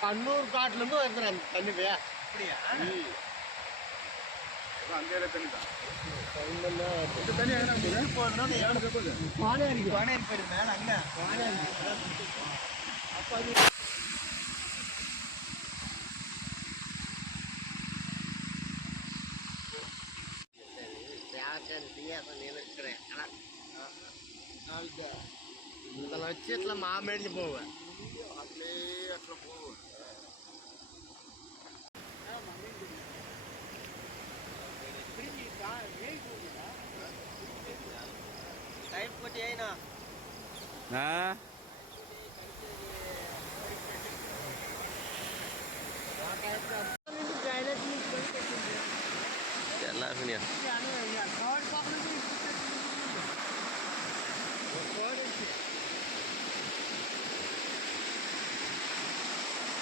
கண்ணூர் காட்டுலேருந்து வருது அந்த தண்ணி போய் அப்படியா அங்கே தண்ணி தான் தண்ணி பானையாரி போயிடுது மேலே அங்கே பானையாரி அப்போ அது நினைக்கிறேன் இந்த லட்சியத்தில் மாமேடிச்சு போவேன் அதுலேயே அட்ல போவேன் டைட் போட்டி అయినా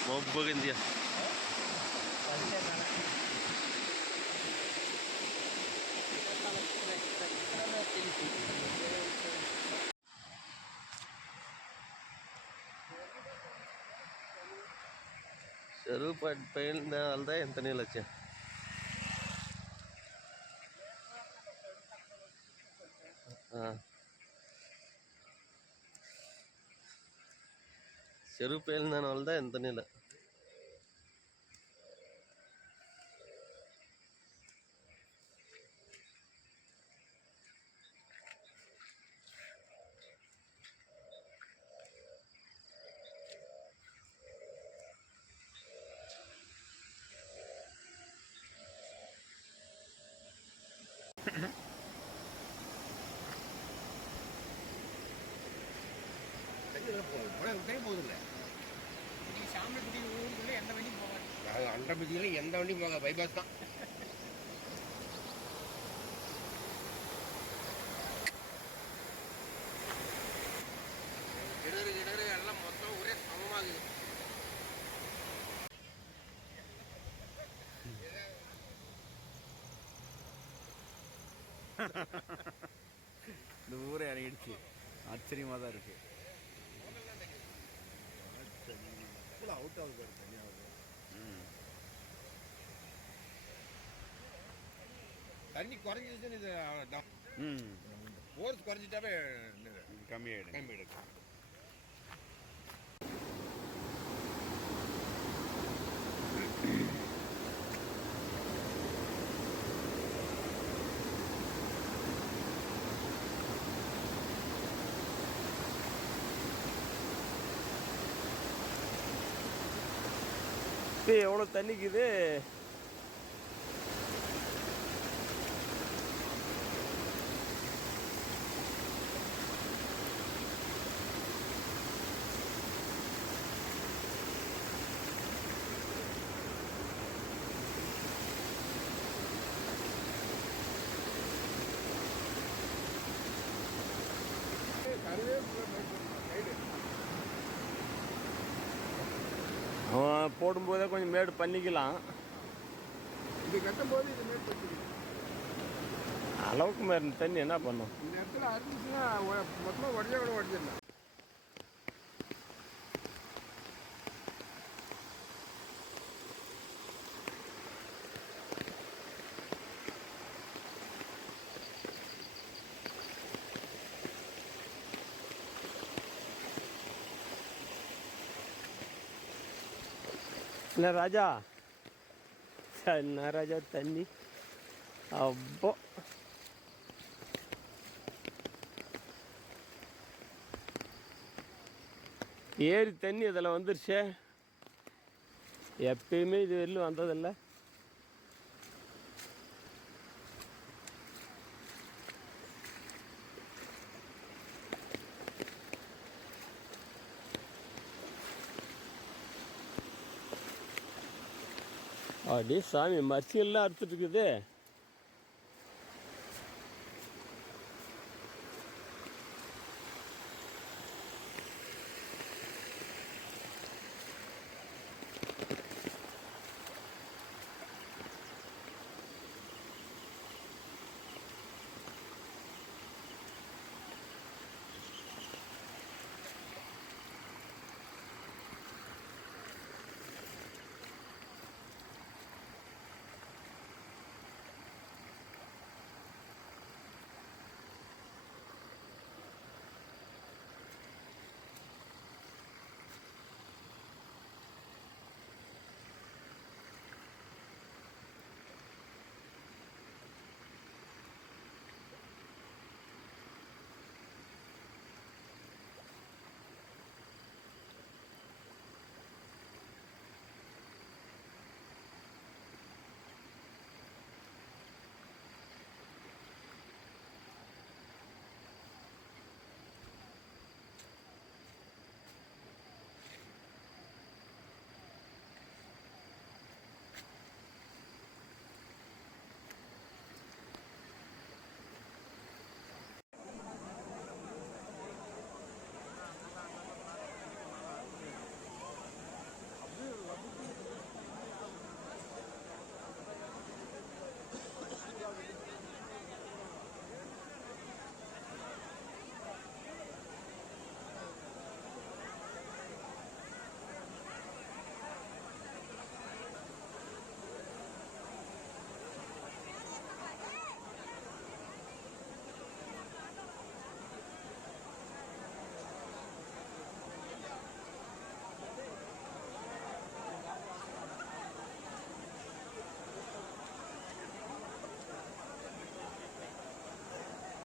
మొబ్బగా చెరువు పైన వెళ్దా ఎంత నీళ్ళు వచ్చా చెరువు పేలిన వెళ్దా ఎంత నీళ్ళు போகுதுல்ல சாமி ஊருக்குள்ள எந்த வண்டியும் போகாது அண்டை பகுதியில எந்த வண்டியும் போகாது பைபாஸ் தான் கிணறு எல்லாம் மொத்தம் ஒரே சமமாகுது இந்த ஊரே இறங்கிடுச்சு ஆச்சரியமாக தான் இருக்கு அவுட் ஆகுது தண்ணி குறைஞ்சிச்சுன்னு இது ஃபோர்ஸ் குறைஞ்சிட்டாவே கம்மியாயிடும் எவ்வளோ தண்ணிக்குது போடும்போதே கொஞ்சம் மேடு பண்ணிக்கலாம் இது கட்டும்போது இது மேடு பண்ணிக்கலாம் அளவுக்கு மேலே தண்ணி என்ன பண்ணும் இந்த இடத்துல அரிஞ்சிச்சுன்னா மொத்தமாக உடஞ்சா கூட உடஞ்சிடலாம் என்ன ராஜா என்ன ராஜா தண்ணி அப்போ ஏரி தண்ணி இதில் வந்துருச்சே எப்பயுமே இது வெளில வந்ததில்லை அப்படியே சாமி மரிசியெல்லாம் அறுத்துட்டு இருக்குது